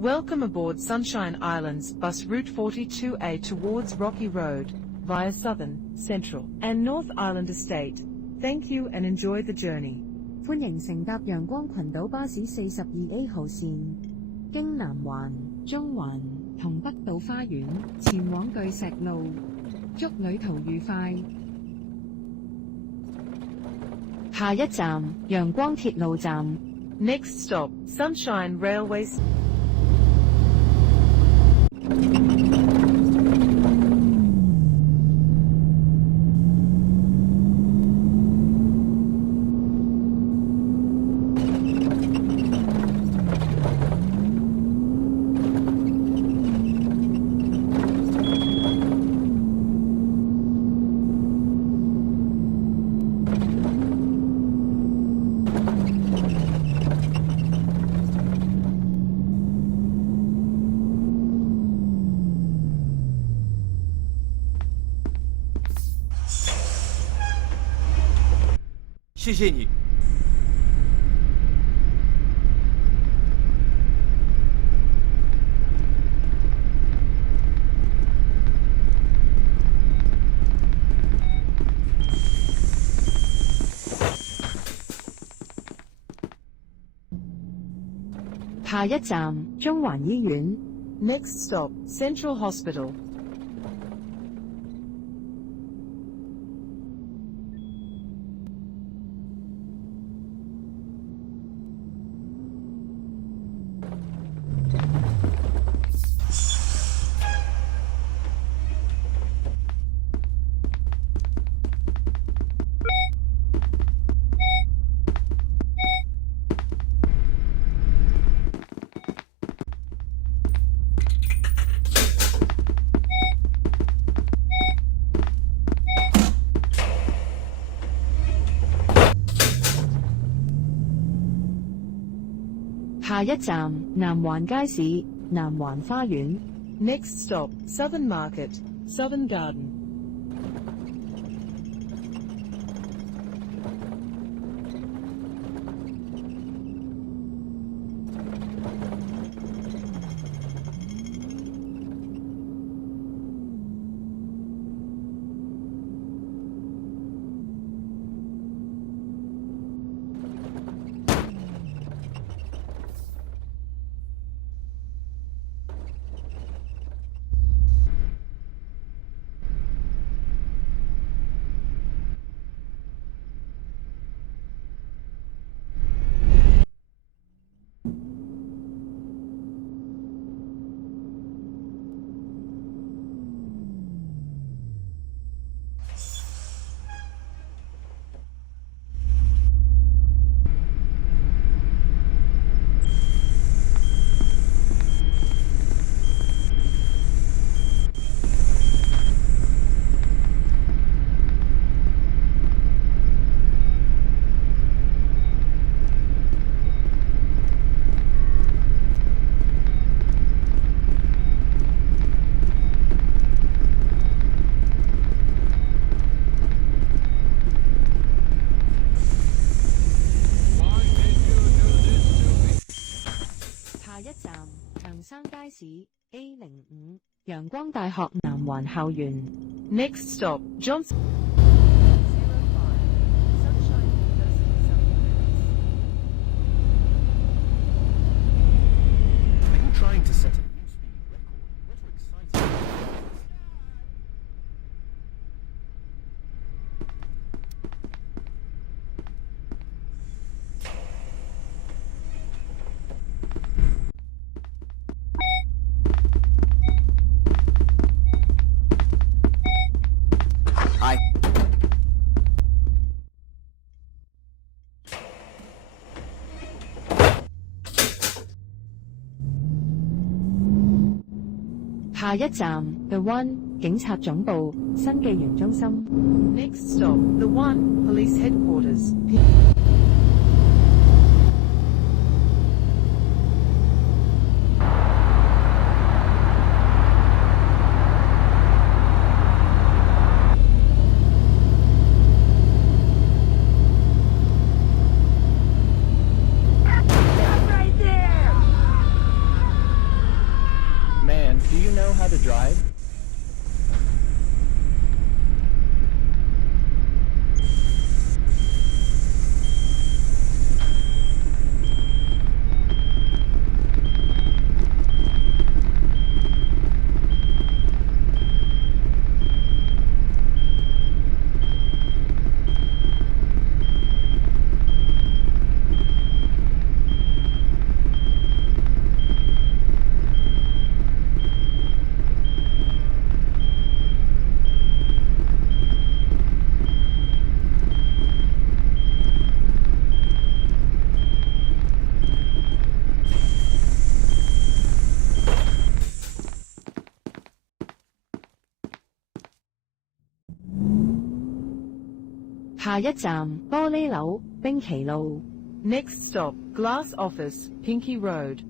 Welcome aboard Sunshine Islands bus route 42A towards Rocky Road, via Southern, Central, and North Island Estate. Thank you and enjoy the journey. 歡迎乘搭陽光群島巴士42A 號線，經南環、中環同北島花園前往巨石路。祝旅途愉快。下一站，陽光鐵路站。Next stop, Sunshine Railway谢谢你。下一站，中環醫院。Next stop, Central Hospital.下一站，南環街市、南環花園。Next stop, Southern Market, Southern Garden. 長生街市 A05 陽光大學南環校園。Next stop, Johnson. Are you trying to set a new speed record? What exciting... Hi.下一站 The One 警察總部新紀元中心。Next stop, The One, Police Headquarters. Man, do you know how to drive?下一站玻璃樓冰崎路。 Next stop, Glass Office, Pinky Road.